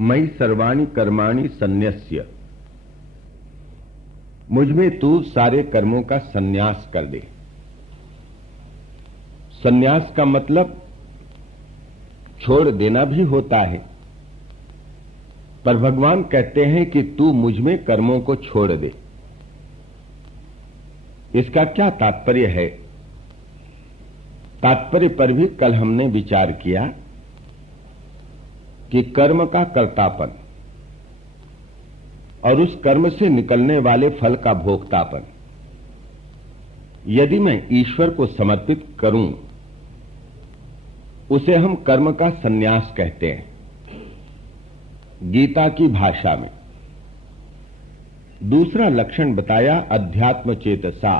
मयि सर्वाणि कर्माणि सन्न्यस्य, मुझमें तू सारे कर्मों का संन्यास कर दे। संन्यास का मतलब छोड़ देना भी होता है, पर भगवान कहते हैं कि तू मुझमें कर्मों को छोड़ दे। इसका क्या तात्पर्य है? तात्पर्य पर भी कल हमने विचार किया कि कर्म का कर्तापन और उस कर्म से निकलने वाले फल का भोक्तापन, यदि मैं ईश्वर को समर्पित करूं, उसे हम कर्म का संन्यास कहते हैं। गीता की भाषा में दूसरा लक्षण बताया अध्यात्म चेतसा,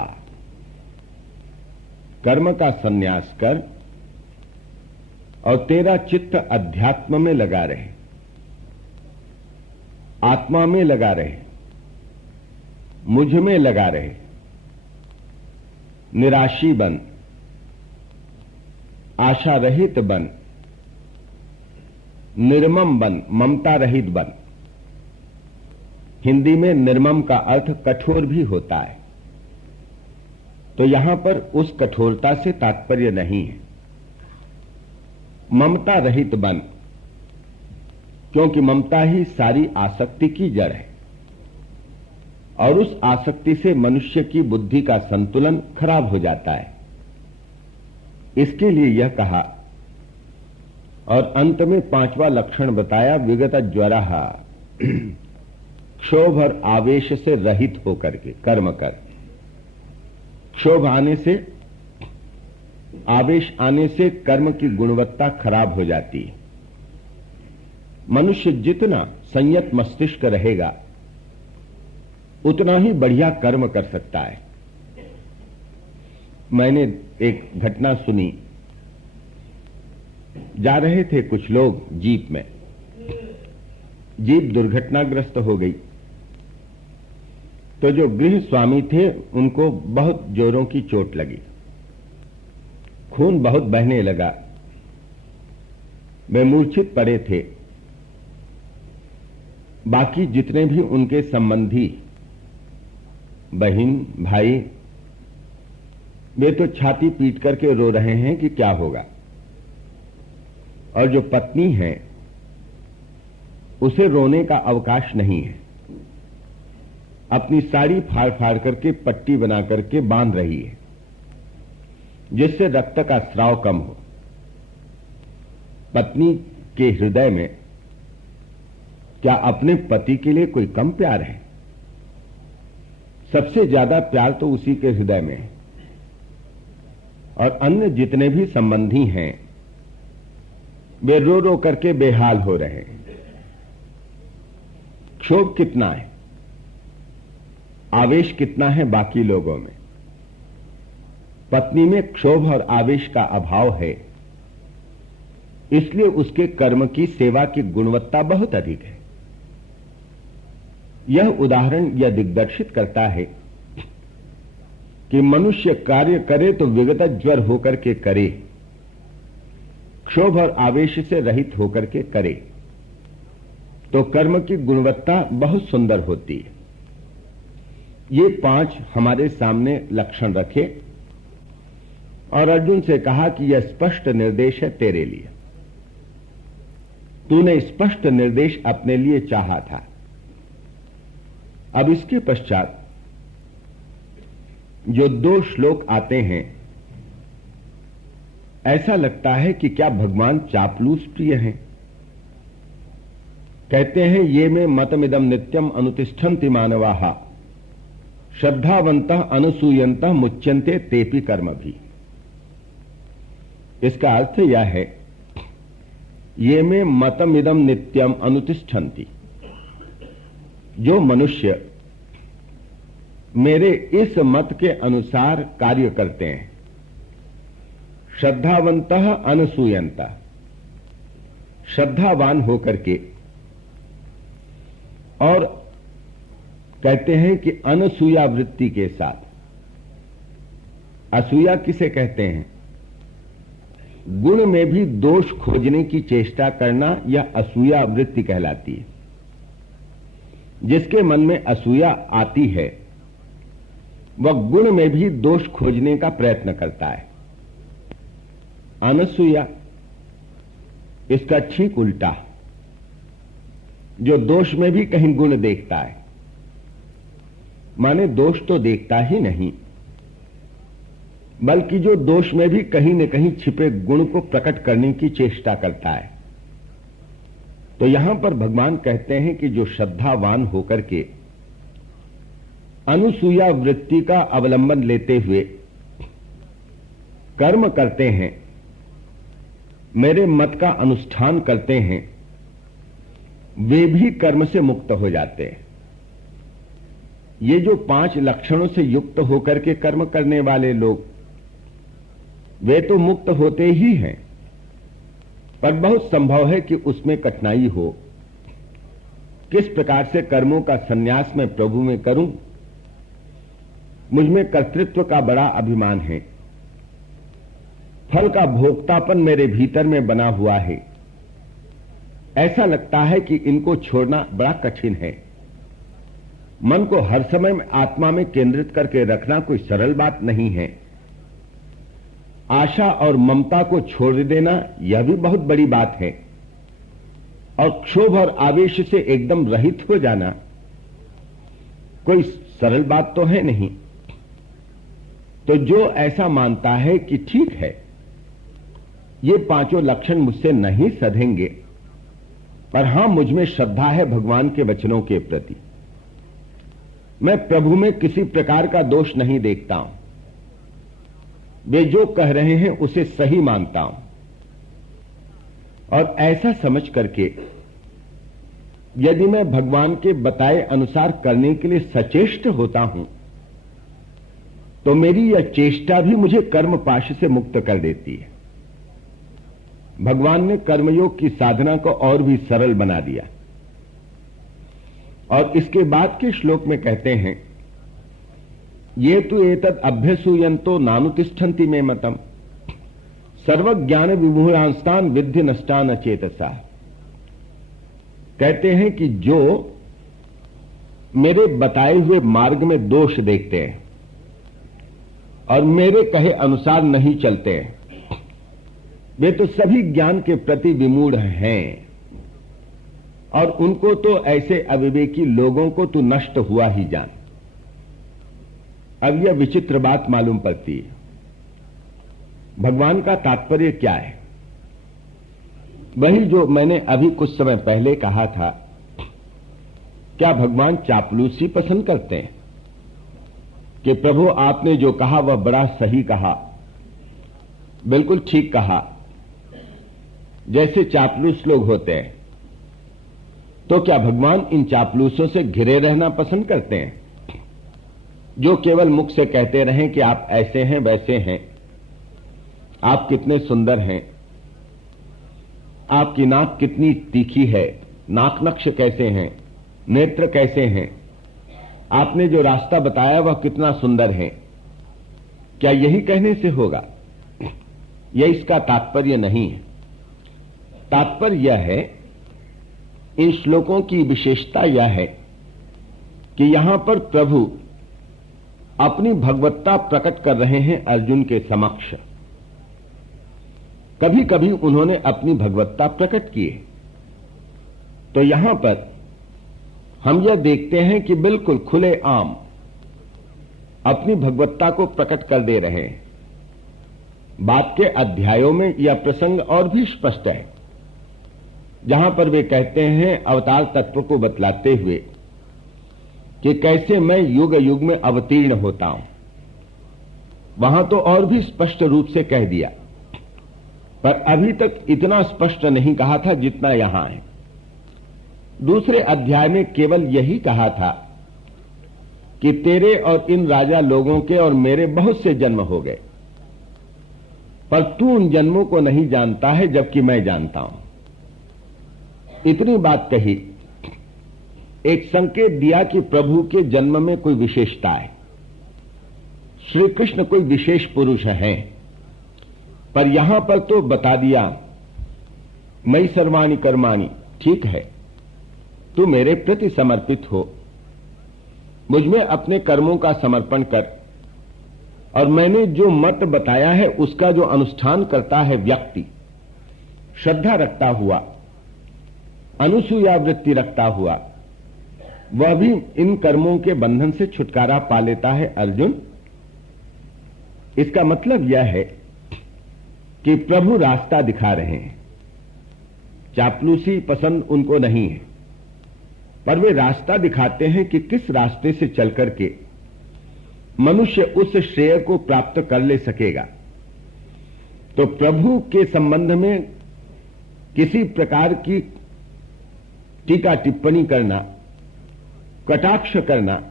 कर्म का संन्यास कर और तेरा चित्त अध्यात्म में लगा रहे, आत्मा में लगा रहे, मुझ में लगा रहे। निराशी बन, आशा रहित बन, निर्मम बन, ममता रहित बन। हिंदी में निर्मम का अर्थ कठोर भी होता है, तो यहां पर उस कठोरता से तात्पर्य नहीं है। ममता रहित बन, क्योंकि ममता ही सारी आसक्ति की जड़ है और उस आसक्ति से मनुष्य की बुद्धि का संतुलन खराब हो जाता है। इसके लिए यह कहा और अंत में पांचवा लक्षण बताया विगत ज्वरः, क्षोभ और आवेश से रहित होकर के कर्म कर। क्षोभ आने से, आवेश आने से कर्म की गुणवत्ता खराब हो जाती है। मनुष्य जितना संयत मस्तिष्क रहेगा उतना ही बढ़िया कर्म कर सकता है। मैंने एक घटना सुनी, जा रहे थे कुछ लोग जीप में, जीप दुर्घटनाग्रस्त हो गई, तो जो गृह स्वामी थे उनको बहुत जोरों की चोट लगी, खून बहुत बहने लगा, वे मूर्छित पड़े थे। बाकी जितने भी उनके संबंधी, बहन भाई, वे तो छाती पीट करके रो रहे हैं कि क्या होगा, और जो पत्नी है उसे रोने का अवकाश नहीं है। अपनी साड़ी फाड़ फाड़ करके पट्टी बना करके बांध रही है जिससे रक्त का स्राव कम हो। पत्नी के हृदय में क्या अपने पति के लिए कोई कम प्यार है? सबसे ज्यादा प्यार तो उसी के हृदय में है। और अन्य जितने भी संबंधी हैं वे रो रो करके बेहाल हो रहे हैं। क्षोभ कितना है, आवेश कितना है बाकी लोगों में। पत्नी में क्षोभ और आवेश का अभाव है, इसलिए उसके कर्म की सेवा की गुणवत्ता बहुत अधिक है। यह उदाहरण यह दिग्दर्शित करता है कि मनुष्य कार्य करे तो विगत ज्वर होकर के करे, क्षोभ और आवेश से रहित होकर के करे, तो कर्म की गुणवत्ता बहुत सुंदर होती है। ये 5 हमारे सामने लक्षण रखे और अर्जुन से कहा कि यह स्पष्ट निर्देश है तेरे लिए। तूने स्पष्ट निर्देश अपने लिए चाहा था। अब इसके पश्चात जो 2 श्लोक आते हैं, ऐसा लगता है कि क्या भगवान चापलूस प्रिय हैं। कहते हैं ये में मतमिदम नित्यम अनुतिष्ठन्ति मानवाः श्रद्धावन्तः अनुसूयन्तः मुच्यन्ते तेपि कर्म भी। इसका अर्थ यह है, ये में मतमिदम नित्यम अनुतिष्ठन्ति, जो मनुष्य मेरे इस मत के अनुसार कार्य करते हैं, श्रद्धावन्तः अनुसूयन्तः, श्रद्धावान होकर के, और कहते हैं कि अनसूया वृत्ति के साथ। असूया किसे कहते हैं? गुण में भी दोष खोजने की चेष्टा करना यह असूया वृत्ति कहलाती है। जिसके मन में असूया आती है वह गुण में भी दोष खोजने का प्रयत्न करता है। अनसूया इसका ठीक उल्टा, जो दोष में भी कहीं गुण देखता है, माने दोष तो देखता ही नहीं बल्कि जो दोष में भी कहीं न कहीं छिपे गुण को प्रकट करने की चेष्टा करता है। तो यहां पर भगवान कहते हैं कि जो श्रद्धावान होकर के अनुसूया वृत्ति का अवलंबन लेते हुए कर्म करते हैं, मेरे मत का अनुष्ठान करते हैं, वे भी कर्म से मुक्त हो जाते हैं। ये जो 5 लक्षणों से युक्त होकर के कर्म करने वाले लोग, वे तो मुक्त होते ही हैं, पर बहुत संभव है कि उसमें कठिनाई हो। किस प्रकार से कर्मों का संन्यास मैं प्रभु में करूं? मुझमें कर्तृत्व का बड़ा अभिमान है, फल का भोक्तापन मेरे भीतर में बना हुआ है। ऐसा लगता है कि इनको छोड़ना बड़ा कठिन है। मन को हर समय में आत्मा में केंद्रित करके रखना कोई सरल बात नहीं है। आशा और ममता को छोड़ देना यह भी बहुत बड़ी बात है, और क्षोभ और आवेश से एकदम रहित हो जाना कोई सरल बात तो है नहीं। तो जो ऐसा मानता है कि ठीक है, ये 5 लक्षण मुझसे नहीं सधेंगे, पर हां मुझमें श्रद्धा है भगवान के वचनों के प्रति, मैं प्रभु में किसी प्रकार का दोष नहीं देखता हूं, वे जो कह रहे हैं उसे सही मानता हूं, और ऐसा समझ करके यदि मैं भगवान के बताए अनुसार करने के लिए सचेष्ट होता हूं, तो मेरी यह चेष्टा भी मुझे कर्म पाश से मुक्त कर देती है। भगवान ने कर्मयोग की साधना को और भी सरल बना दिया, और इसके बाद के श्लोक में कहते हैं, ये तो एतद अभ्यसूयन्तो नानुतिष्ठन्ति मे मतम सर्वज्ञान विमूढ़ांस्तान विद्धि नष्टान अचेतसा। कहते हैं कि जो मेरे बताए हुए मार्ग में दोष देखते हैं और मेरे कहे अनुसार नहीं चलते हैं, वे तो सभी ज्ञान के प्रति विमूढ़ हैं, और उनको तो ऐसे अविवेकी लोगों को तो नष्ट हुआ ही जान। अब यह विचित्र बात मालूम पड़ती है। भगवान का तात्पर्य क्या है? वही जो मैंने अभी कुछ समय पहले कहा था, क्या भगवान चापलूसी पसंद करते हैं कि प्रभु आपने जो कहा वह बड़ा सही कहा, बिल्कुल ठीक कहा, जैसे चापलूस लोग होते हैं, तो क्या भगवान इन चापलूसों से घिरे रहना पसंद करते हैं, जो केवल मुख से कहते रहें कि आप ऐसे हैं वैसे हैं, आप कितने सुंदर हैं, आपकी नाक कितनी तीखी है, नाक नक्श कैसे हैं, नेत्र कैसे हैं, आपने जो रास्ता बताया वह कितना सुंदर है? क्या यही कहने से होगा? यह इसका तात्पर्य नहीं है। तात्पर्य यह है, इन श्लोकों की विशेषता यह है कि यहां पर प्रभु अपनी भगवत्ता प्रकट कर रहे हैं अर्जुन के समक्ष। कभी कभी उन्होंने अपनी भगवत्ता प्रकट की है, तो यहां पर हम यह देखते हैं कि बिल्कुल खुले आम अपनी भगवत्ता को प्रकट कर दे रहे हैं। बाद के अध्यायों में यह प्रसंग और भी स्पष्ट है, जहां पर वे कहते हैं अवतार तत्व को बतलाते हुए कि कैसे मैं युग युग में अवतीर्ण होता हूं। वहां तो और भी स्पष्ट रूप से कह दिया, पर अभी तक इतना स्पष्ट नहीं कहा था जितना यहां है। दूसरे अध्याय में केवल यही कहा था कि तेरे और इन राजा लोगों के और मेरे बहुत से जन्म हो गए, पर तू उन जन्मों को नहीं जानता है, जबकि मैं जानता हूं। इतनी बात कही, एक संकेत दिया कि प्रभु के जन्म में कोई विशेषता है। श्री कृष्ण कोई विशेष पुरुष हैं, पर यहां पर तो बता दिया, मई सर्वाणि कर्माणि, ठीक है, तू मेरे प्रति समर्पित हो, मुझमें अपने कर्मों का समर्पण कर, और मैंने जो मत बताया है उसका जो अनुष्ठान करता है व्यक्ति, श्रद्धा रखता हुआ, अनुसूया वृत्ति रखता हुआ, वह भी इन कर्मों के बंधन से छुटकारा पा लेता है। अर्जुन, इसका मतलब यह है कि प्रभु रास्ता दिखा रहे हैं। चापलूसी पसंद उनको नहीं है, पर वे रास्ता दिखाते हैं कि किस रास्ते से चलकर के मनुष्य उस श्रेय को प्राप्त कर ले सकेगा। तो प्रभु के संबंध में किसी प्रकार की टीका टिप्पणी करना, कटाक्ष करना,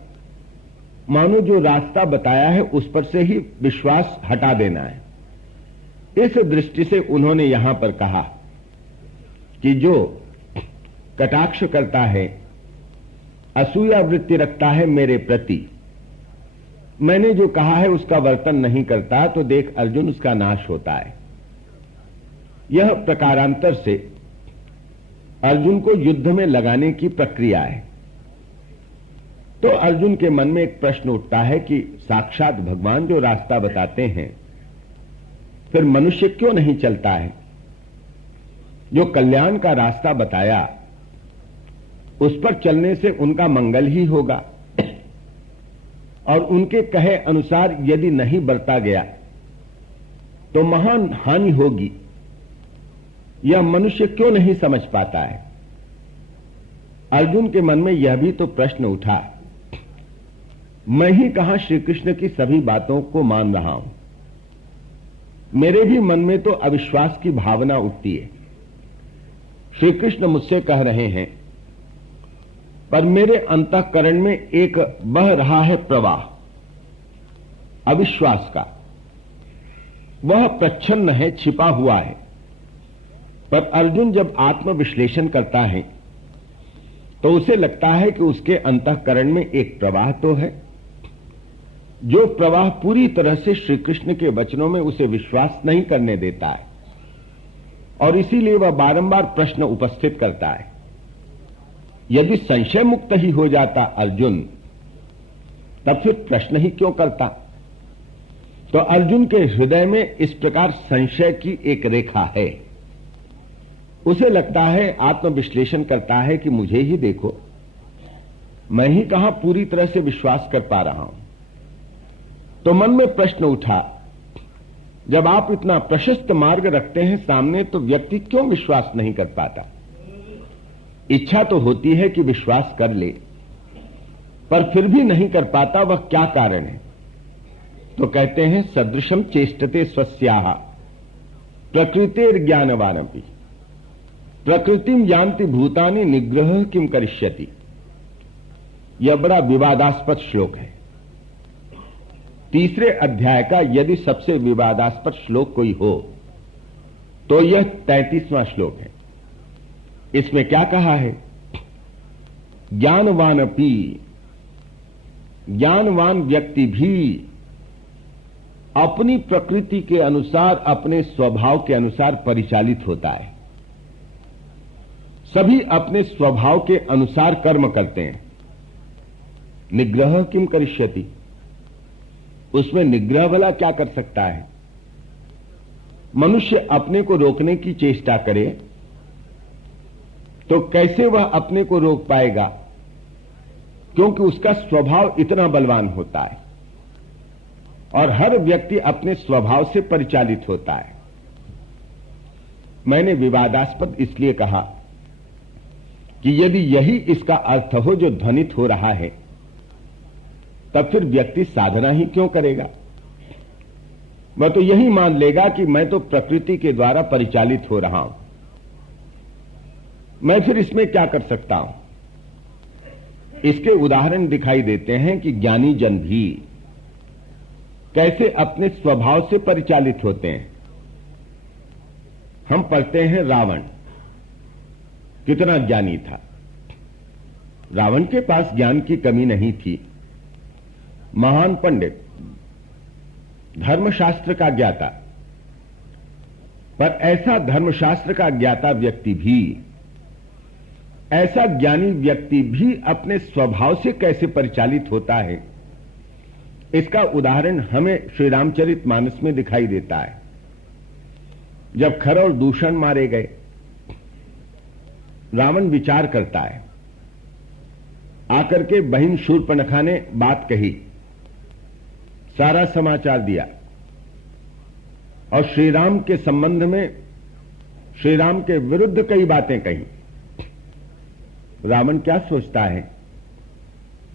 मानो जो रास्ता बताया है उस पर से ही विश्वास हटा देना है। इस दृष्टि से उन्होंने यहां पर कहा कि जो कटाक्ष करता है, असूया वृत्ति रखता है मेरे प्रति, मैंने जो कहा है उसका वर्तन नहीं करता, तो देख अर्जुन उसका नाश होता है। यह प्रकारांतर से अर्जुन को युद्ध में लगाने की प्रक्रिया है। तो अर्जुन के मन में एक प्रश्न उठता है कि साक्षात भगवान जो रास्ता बताते हैं, फिर मनुष्य क्यों नहीं चलता है? जो कल्याण का रास्ता बताया उस पर चलने से उनका मंगल ही होगा, और उनके कहे अनुसार यदि नहीं बरता गया तो महान हानि होगी। यह मनुष्य क्यों नहीं समझ पाता है? अर्जुन के मन में यह भी तो प्रश्न उठा, मैं ही कहां श्री कृष्ण की सभी बातों को मान रहा हूं, मेरे भी मन में तो अविश्वास की भावना उठती है। श्री कृष्ण मुझसे कह रहे हैं, पर मेरे अंतःकरण में एक बह रहा है प्रवाह अविश्वास का, वह प्रच्छन्न है, छिपा हुआ है। पर अर्जुन जब आत्मविश्लेषण करता है तो उसे लगता है कि उसके अंतःकरण में एक प्रवाह तो है, जो प्रवाह पूरी तरह से श्री कृष्ण के वचनों में उसे विश्वास नहीं करने देता है, और इसीलिए वह बारंबार प्रश्न उपस्थित करता है। यदि संशय मुक्त ही हो जाता अर्जुन, तब फिर प्रश्न ही क्यों करता? तो अर्जुन के हृदय में इस प्रकार संशय की एक रेखा है। उसे लगता है, आत्मविश्लेषण करता है कि मुझे ही देखो, मैं ही कहां पूरी तरह से विश्वास कर पा रहा हूं। तो मन में प्रश्न उठा, जब आप इतना प्रशस्त मार्ग रखते हैं सामने, तो व्यक्ति क्यों विश्वास नहीं कर पाता? इच्छा तो होती है कि विश्वास कर ले, पर फिर भी नहीं कर पाता, वह क्या कारण है? तो कहते हैं, सदृशम चेष्टते स्वस्याः प्रकृतेर ज्ञानवानपि प्रकृतिम यान्ति भूतानि निग्रह किम करिष्यति। यह बड़ा विवादास्पद श्लोक है। तीसरे अध्याय का यदि सबसे विवादास्पद श्लोक कोई हो तो यह 33वां श्लोक है। इसमें क्या कहा है? ज्ञानवानपि, ज्ञानवान व्यक्ति भी अपनी प्रकृति के अनुसार, अपने स्वभाव के अनुसार परिचालित होता है। सभी अपने स्वभाव के अनुसार कर्म करते हैं। निग्रह किम करिष्यति, उसमें निग्रह भला क्या कर सकता है? मनुष्य अपने को रोकने की चेष्टा करे तो कैसे वह अपने को रोक पाएगा? क्योंकि उसका स्वभाव इतना बलवान होता है, और हर व्यक्ति अपने स्वभाव से परिचालित होता है। मैंने विवादास्पद इसलिए कहा कि यदि यही इसका अर्थ हो जो ध्वनित हो रहा है, तब फिर व्यक्ति साधना ही क्यों करेगा? वह तो यही मान लेगा कि मैं तो प्रकृति के द्वारा परिचालित हो रहा हूं, मैं फिर इसमें क्या कर सकता हूं? इसके उदाहरण दिखाई देते हैं कि ज्ञानी जन भी कैसे अपने स्वभाव से परिचालित होते हैं। हम पढ़ते हैं रावण कितना ज्ञानी था। रावण के पास ज्ञान की कमी नहीं थी। महान पंडित, धर्मशास्त्र का ज्ञाता, पर ऐसा धर्मशास्त्र का ज्ञाता व्यक्ति भी, ऐसा ज्ञानी व्यक्ति भी अपने स्वभाव से कैसे परिचालित होता है, इसका उदाहरण हमें श्री रामचरितमानस में दिखाई देता है। जब खर और दूषण मारे गए, रावण विचार करता है, आकर के बहन शूर्पणखा ने बात कही, सारा समाचार दिया और श्री राम के संबंध में श्री राम के विरुद्ध कई बातें कही। रावण क्या सोचता है,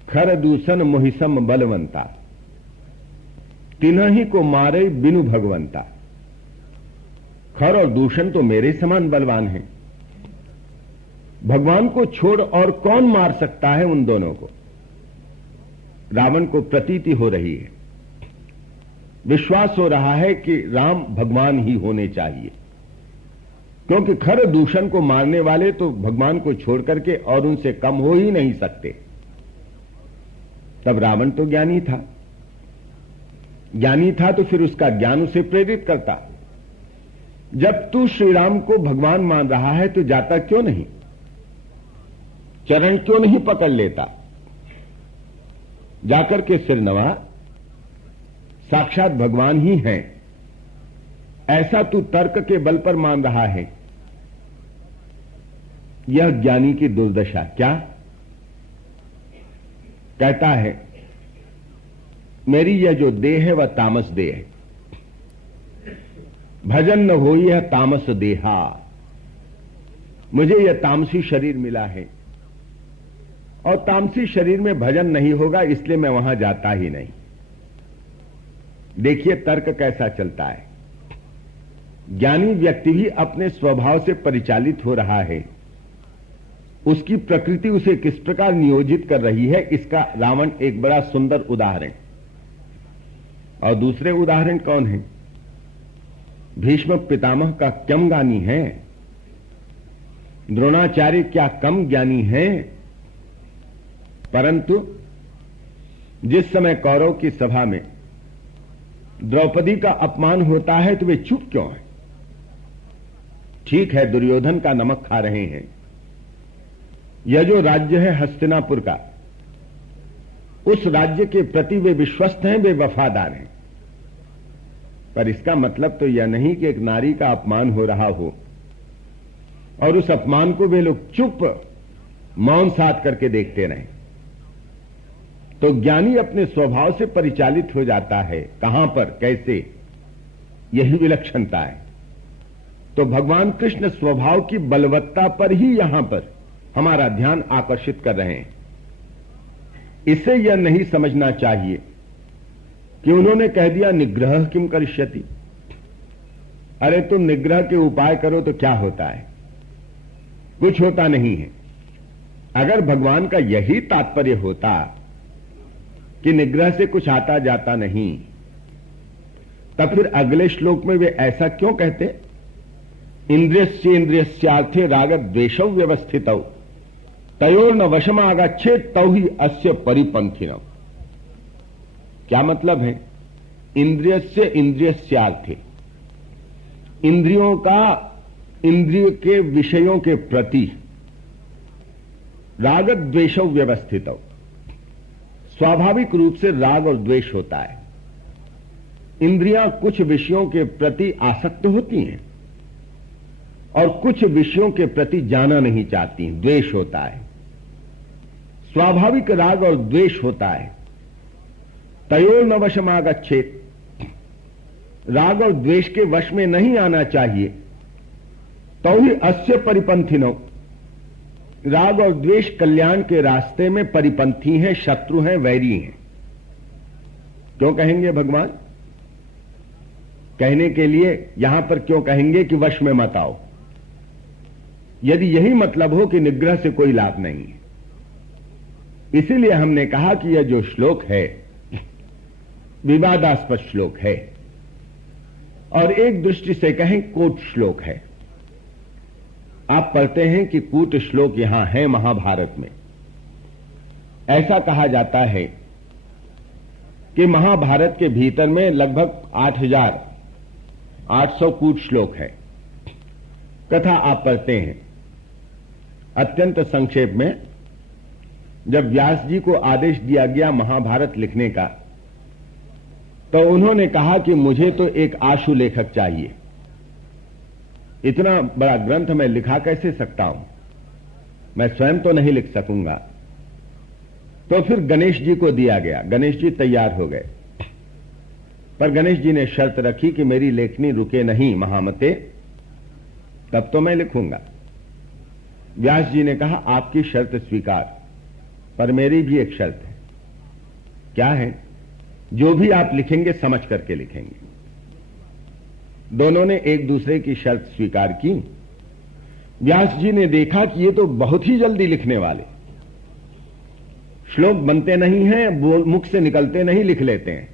खर दूषण मोहिसम बलवंता, तिन्हीं को मारे बिनु भगवंता। खर और दूषण तो मेरे समान बलवान हैं, भगवान को छोड़ और कौन मार सकता है उन दोनों को। रावण को प्रतीति हो रही है, विश्वास हो रहा है कि राम भगवान ही होने चाहिए, क्योंकि खर दूषण को मारने वाले तो भगवान को छोड़ करके और उनसे कम हो ही नहीं सकते। तब रावण तो ज्ञानी था, ज्ञानी था तो फिर उसका ज्ञान उसे प्रेरित करता। जब तू श्री राम को भगवान मान रहा है तो जाता क्यों नहीं, चरण क्यों नहीं पकड़ लेता, जाकर के सिर नवा, साक्षात भगवान ही हैं, ऐसा तू तर्क के बल पर मान रहा है। यह ज्ञानी की दुर्दशा। क्या कहता है, मेरी यह जो देह है वह तामस देह है, भजन न हो यह तामस देहा। मुझे यह तामसी शरीर मिला है और तामसी शरीर में भजन नहीं होगा, इसलिए मैं वहां जाता ही नहीं। देखिए तर्क कैसा चलता है। ज्ञानी व्यक्ति भी अपने स्वभाव से परिचालित हो रहा है, उसकी प्रकृति उसे किस प्रकार नियोजित कर रही है, इसका रावण एक बड़ा सुंदर उदाहरण। और दूसरे उदाहरण कौन है? भीष्म पितामह का कम ज्ञानी है, द्रोणाचार्य क्या कम ज्ञानी है। परंतु जिस समय कौरव की सभा में द्रौपदी का अपमान होता है तो वे चुप क्यों हैं? ठीक है, दुर्योधन का नमक खा रहे हैं। यह जो राज्य है हस्तिनापुर का, उस राज्य के प्रति वे विश्वस्त हैं, वे वफादार हैं। पर इसका मतलब तो यह नहीं कि एक नारी का अपमान हो रहा हो और उस अपमान को वे लोग चुप मौन साध करके देखते रहें। तो ज्ञानी अपने स्वभाव से परिचालित हो जाता है। कहां पर, कैसे, यही विलक्षणता है। तो भगवान कृष्ण स्वभाव की बलवत्ता पर ही यहां पर हमारा ध्यान आकर्षित कर रहे हैं। इसे यह नहीं समझना चाहिए कि उन्होंने कह दिया निग्रह किम करिष्यति। अरे तुम निग्रह के उपाय करो तो क्या होता है? कुछ होता नहीं है। अगर भगवान का यही तात्पर्य होता कि निग्रह से कुछ आता जाता नहीं, तब फिर अगले श्लोक में वे ऐसा क्यों कहते? इंद्रियस्येन्द्रियस्यार्थे राग द्वेषौ व्यवस्थितौ तयोर्न वशमागच्छेत् तौ ही अस्य परिपंथिनौ। क्या मतलब है? इंद्रियस्य इंद्रियस्यार्थे, इंद्रियों का इंद्रिय के विषयों के प्रति राग द्वेषौ व्यवस्थितौ, स्वाभाविक रूप से राग और द्वेष होता है। इंद्रियां कुछ विषयों के प्रति आसक्त होती हैं और कुछ विषयों के प्रति जाना नहीं चाहती, द्वेष होता है। स्वाभाविक राग और द्वेष होता है। तयोर्न वशमागच्छेत्, राग और द्वेष के वश में नहीं आना चाहिए। तो ही अस्य परिपंथिनौ, राग और द्वेष कल्याण के रास्ते में परिपंथी हैं, शत्रु हैं, वैरी हैं। क्यों कहेंगे भगवान? कहने के लिए यहां पर क्यों कहेंगे कि वश में मत आओ, यदि यही मतलब हो कि निग्रह से कोई लाभ नहीं है। इसीलिए हमने कहा कि यह जो श्लोक है विवादास्पद श्लोक है और एक दृष्टि से कहें कूट श्लोक है। आप पढ़ते हैं कि कूट श्लोक यहां है महाभारत में। ऐसा कहा जाता है कि महाभारत के भीतर में लगभग 8,800 कूट श्लोक है। कथा आप पढ़ते हैं। अत्यंत संक्षेप में, जब व्यास जी को आदेश दिया गया महाभारत लिखने का, तो उन्होंने कहा कि मुझे तो एक आशु लेखक चाहिए, इतना बड़ा ग्रंथ मैं लिखा कैसे सकता हूं, मैं स्वयं तो नहीं लिख सकूंगा। तो फिर गणेश जी को दिया गया। गणेश जी तैयार हो गए, पर गणेश जी ने शर्त रखी कि मेरी लेखनी रुके नहीं महामते, तब तो मैं लिखूंगा। व्यास जी ने कहा आपकी शर्त स्वीकार, पर मेरी भी एक शर्त है। क्या है? जो भी आप लिखेंगे समझ करके लिखेंगे। दोनों ने एक दूसरे की शर्त स्वीकार की। व्यास जी ने देखा कि ये तो बहुत ही जल्दी लिखने वाले, श्लोक बनते नहीं हैं, मुख से निकलते नहीं, लिख लेते हैं,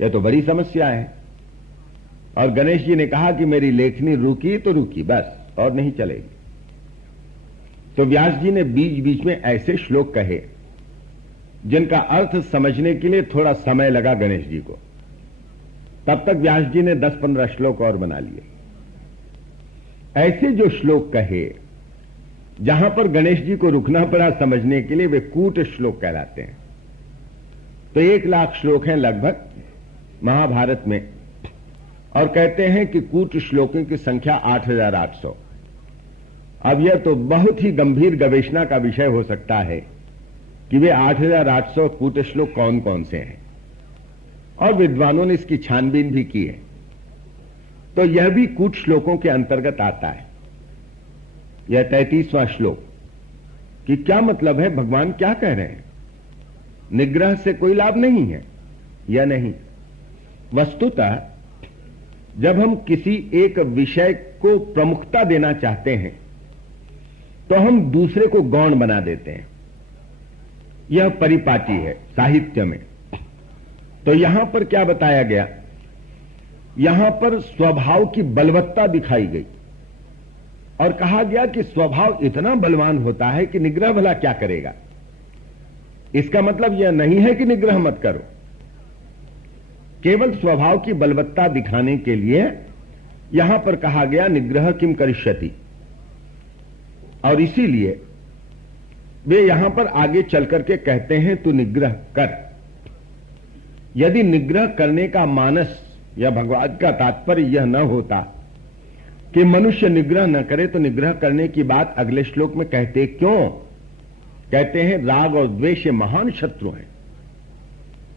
यह तो बड़ी समस्या है। और गणेश जी ने कहा कि मेरी लेखनी रुकी तो रुकी, बस और नहीं चलेगी। तो व्यास जी ने बीच बीच में ऐसे श्लोक कहे जिनका अर्थ समझने के लिए थोड़ा समय लगा गणेश जी को। तब तक व्यास जी ने 10-15 श्लोक और बना लिए। ऐसे जो श्लोक कहे जहां पर गणेश जी को रुकना पड़ा समझने के लिए, वे कूट श्लोक कहलाते हैं। तो 1 लाख श्लोक हैं लगभग महाभारत में, और कहते हैं कि कूट श्लोकों की संख्या 8800। अब यह तो बहुत ही गंभीर गवेषणा का विषय हो सकता है कि वे 8800 कूट श्लोक कौन कौन से हैं, और विद्वानों ने इसकी छानबीन भी की है। तो यह भी कूट श्लोकों के अंतर्गत आता है। यह 33वां श्लोक कि क्या मतलब है, भगवान क्या कह रहे हैं, निग्रह से कोई लाभ नहीं है या नहीं। वस्तुतः जब हम किसी एक विषय को प्रमुखता देना चाहते हैं तो हम दूसरे को गौण बना देते हैं। यह परिपाटी है साहित्य में। तो यहां पर क्या बताया गया, यहां पर स्वभाव की बलवत्ता दिखाई गई और कहा गया कि स्वभाव इतना बलवान होता है कि निग्रह भला क्या करेगा। इसका मतलब यह नहीं है कि निग्रह मत करो, केवल स्वभाव की बलवत्ता दिखाने के लिए यहां पर कहा गया निग्रह किम करिष्यति। और इसीलिए वे यहां पर आगे चल करके कहते हैं तू निग्रह कर। यदि निग्रह करने का मानस या भगवान का तात्पर्य यह न होता कि मनुष्य निग्रह न करे, तो निग्रह करने की बात अगले श्लोक में कहते क्यों? कहते हैं राग और द्वेष ये महान शत्रु हैं।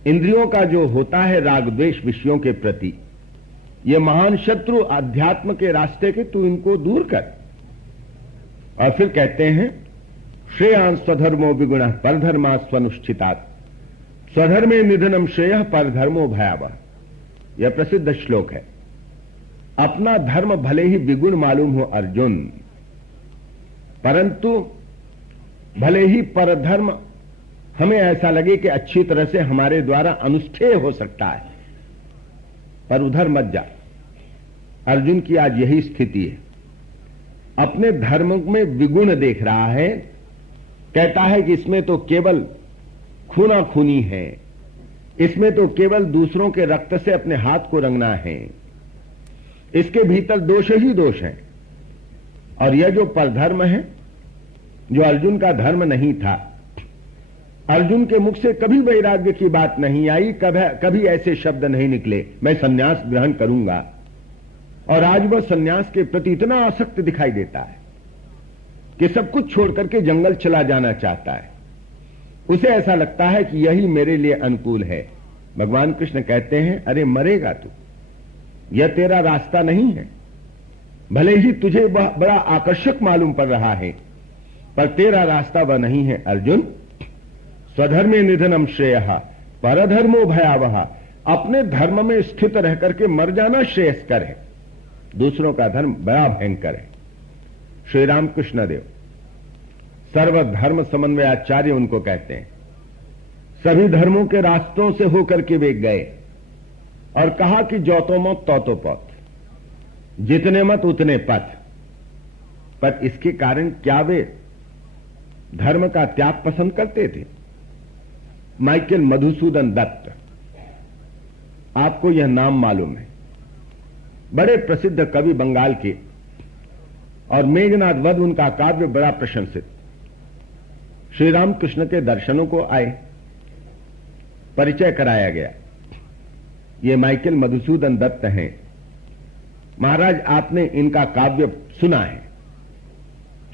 इंद्रियों का जो होता है राग द्वेष विषयों के प्रति, ये महान शत्रु अध्यात्म के रास्ते के, तू इनको दूर कर। और फिर कहते हैं श्रेयांश स्वधर्मो विगुणः परधर्मा स्वनुष्ठितात् स्वधर्मे निधनम श्रेयः परधर्मो भयावह। यह प्रसिद्ध श्लोक है। अपना धर्म भले ही विगुण मालूम हो अर्जुन, परंतु भले ही परधर्म हमें ऐसा लगे कि अच्छी तरह से हमारे द्वारा अनुष्ठेय हो सकता है, पर उधर मत जा। अर्जुन की आज यही स्थिति है। अपने धर्म में विगुण देख रहा है, कहता है कि इसमें तो केवल खूना खूनी है, इसमें तो केवल दूसरों के रक्त से अपने हाथ को रंगना है, इसके भीतर दोष ही दोष है। और यह जो परधर्म है, जो अर्जुन का धर्म नहीं था, अर्जुन के मुख से कभी वैराग्य की बात नहीं आई, कभी ऐसे शब्द नहीं निकले मैं सन्यास ग्रहण करूंगा। और आज वह सन्यास के प्रति इतना आसक्त दिखाई देता है कि सब कुछ छोड़ करके जंगल चला जाना चाहता है। उसे ऐसा लगता है कि यही मेरे लिए अनुकूल है। भगवान कृष्ण कहते हैं अरे मरेगा तू, यह तेरा रास्ता नहीं है। भले ही तुझे बड़ा आकर्षक मालूम पड़ रहा है, पर तेरा रास्ता वह नहीं है अर्जुन। स्वधर्मे निधनम श्रेयः परधर्मो भयावह। अपने धर्म में स्थित रह करके मर जाना श्रेयस्कर है, दूसरों का धर्म बड़ा भयंकर है। श्री रामकृष्ण देव सर्वधर्म समन्वयाचार्य उनको कहते हैं। सभी धर्मों के रास्तों से होकर के वे गए और कहा कि जो तो मत तो तो पथ, जितने मत उतने पथ। पर इसके कारण क्या वे धर्म का त्याग पसंद करते थे? माइकल मधुसूदन दत्त, आपको यह नाम मालूम है, बड़े प्रसिद्ध कवि बंगाल के, और मेघनाद वध उनका काव्य बड़ा प्रशंसित। श्री रामकृष्ण के दर्शनों को आए, परिचय कराया गया। ये माइकल मधुसूदन दत्त हैं। महाराज, आपने इनका काव्य सुना है?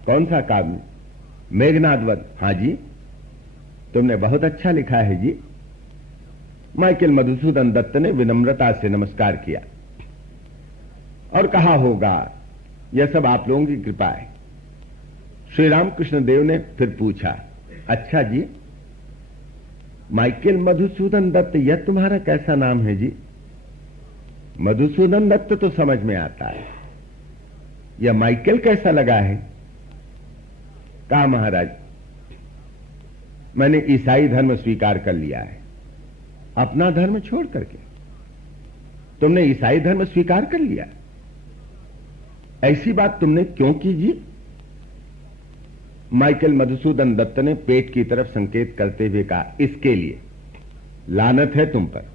कौन सा काव्य? मेघनाद वध। हां जी, तुमने बहुत अच्छा लिखा है जी। माइकल मधुसूदन दत्त ने विनम्रता से नमस्कार किया और कहा, होगा, यह सब आप लोगों की कृपा है। श्री रामकृष्ण देव ने फिर पूछा, अच्छा जी, माइकल मधुसूदन दत्त, यह तुम्हारा कैसा नाम है जी? मधुसूदन दत्त तो समझ में आता है, यह माइकल कैसा लगा है? कहा, महाराज, मैंने ईसाई धर्म स्वीकार कर लिया है, अपना धर्म छोड़ करके। तुमने ईसाई धर्म स्वीकार कर लिया? ऐसी बात तुमने क्यों की जी? माइकल मधुसूदन दत्त ने पेट की तरफ संकेत करते हुए कहा, इसके लिए लानत है तुम पर।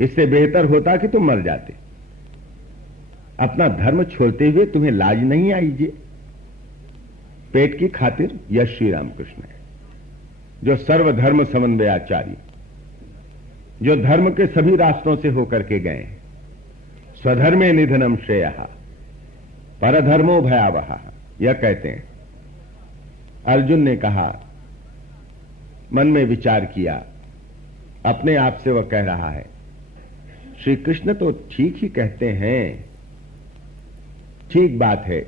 इससे बेहतर होता कि तुम मर जाते। अपना धर्म छोड़ते हुए तुम्हें लाज नहीं आई जी? पेट की खातिर यह श्री रामकृष्ण है, जो सर्वधर्म समन्वयाचार्य, जो धर्म के सभी रास्तों से होकर के गए हैं। स्वधर्मे निधनम श्रेयः परधर्मो भयावह, यह कहते हैं। अर्जुन ने कहा, मन में विचार किया, अपने आप से वह कह रहा है, श्री कृष्ण तो ठीक ही कहते हैं, ठीक बात है,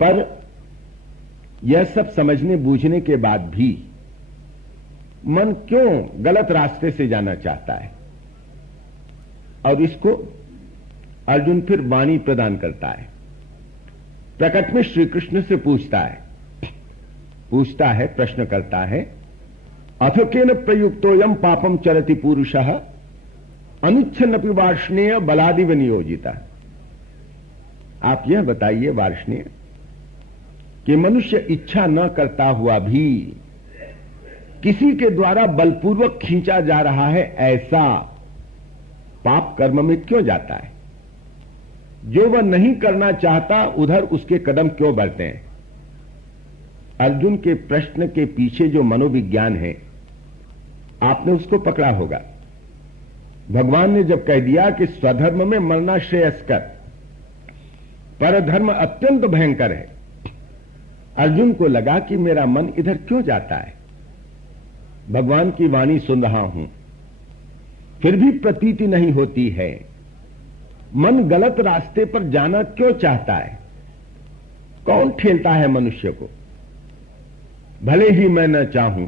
पर यह सब समझने बूझने के बाद भी मन क्यों गलत रास्ते से जाना चाहता है? और इसको अर्जुन फिर वाणी प्रदान करता है। प्रकट में श्री कृष्ण से पूछता है, प्रश्न करता है, अथ केन प्रयुक्तोयम पापम चरति पुरुषः अनुच्छन्नपि वार्ष्णेय बलादिव नियोजिता। आप यह बताइए वार्ष्णेय, कि मनुष्य इच्छा न करता हुआ भी किसी के द्वारा बलपूर्वक खींचा जा रहा है, ऐसा पाप कर्म में क्यों जाता है? जो वह नहीं करना चाहता उधर उसके कदम क्यों बढ़ते हैं? अर्जुन के प्रश्न के पीछे जो मनोविज्ञान है, आपने उसको पकड़ा होगा। भगवान ने जब कह दिया कि स्वधर्म में मरना श्रेयस्कर, परधर्म अत्यंत भयंकर है, अर्जुन को लगा कि मेरा मन इधर क्यों जाता है? भगवान की वाणी सुन रहा हूं, फिर भी प्रतीति नहीं होती है। मन गलत रास्ते पर जाना क्यों चाहता है? कौन ठेलता है मनुष्य को? भले ही मैं न चाहूं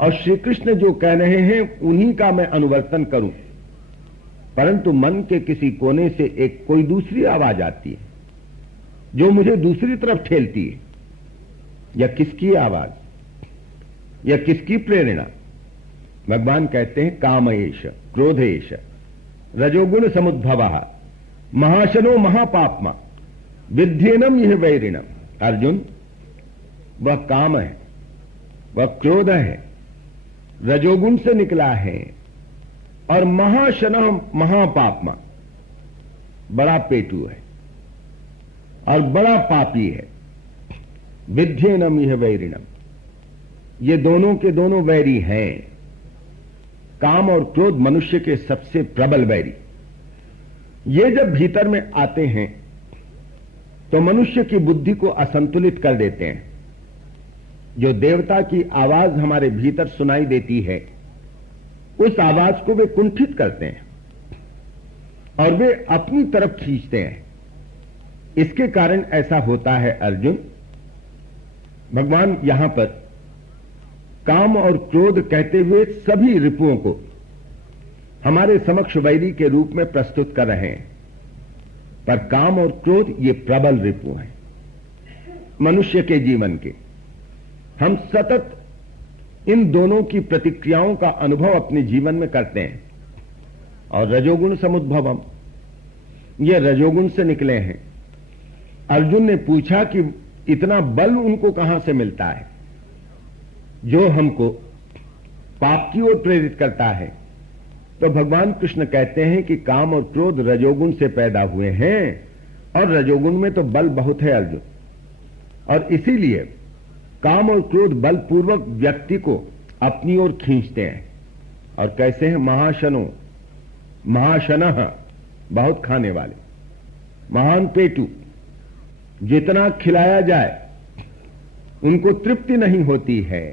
और श्री कृष्ण जो कह रहे हैं उन्हीं का मैं अनुवर्तन करूं, परंतु मन के किसी कोने से एक कोई दूसरी आवाज आती है जो मुझे दूसरी तरफ ठेलती है। यह किसकी आवाज? यह किसकी प्रेरणा? भगवान कहते हैं, कामएष क्रोधेश रजोगुण समुद्भवः महाशनो महापापमा विध्येनम यह वैरिणम। अर्जुन, वह काम है, वह क्रोध है, रजोगुण से निकला है, और महाशन महापापमा, बड़ा पेटू है और बड़ा पापी है। विध्येनम यह वैरिणम, ये दोनों के दोनों वैरी हैं। काम और क्रोध मनुष्य के सबसे प्रबल वैरी। ये जब भीतर में आते हैं तो मनुष्य की बुद्धि को असंतुलित कर देते हैं। जो देवता की आवाज हमारे भीतर सुनाई देती है, उस आवाज को वे कुंठित करते हैं और वे अपनी तरफ खींचते हैं। इसके कारण ऐसा होता है अर्जुन। भगवान यहां पर काम और क्रोध कहते हुए सभी रिपुओं को हमारे समक्ष वैरी के रूप में प्रस्तुत कर रहे हैं, पर काम और क्रोध ये प्रबल रिपु हैं मनुष्य के जीवन के। हम सतत इन दोनों की प्रतिक्रियाओं का अनुभव अपने जीवन में करते हैं। और रजोगुण समुद्भवम, ये रजोगुण से निकले हैं। अर्जुन ने पूछा कि इतना बल उनको कहां से मिलता है जो हमको पाप की ओर प्रेरित करता है? तो भगवान कृष्ण कहते हैं कि काम और क्रोध रजोगुण से पैदा हुए हैं और रजोगुण में तो बल बहुत है अर्जुन, और इसीलिए काम और क्रोध बलपूर्वक व्यक्ति को अपनी ओर खींचते हैं। और कैसे हैं? महाशनः, बहुत खाने वाले, महान पेटू, जितना खिलाया जाए उनको तृप्ति नहीं होती है।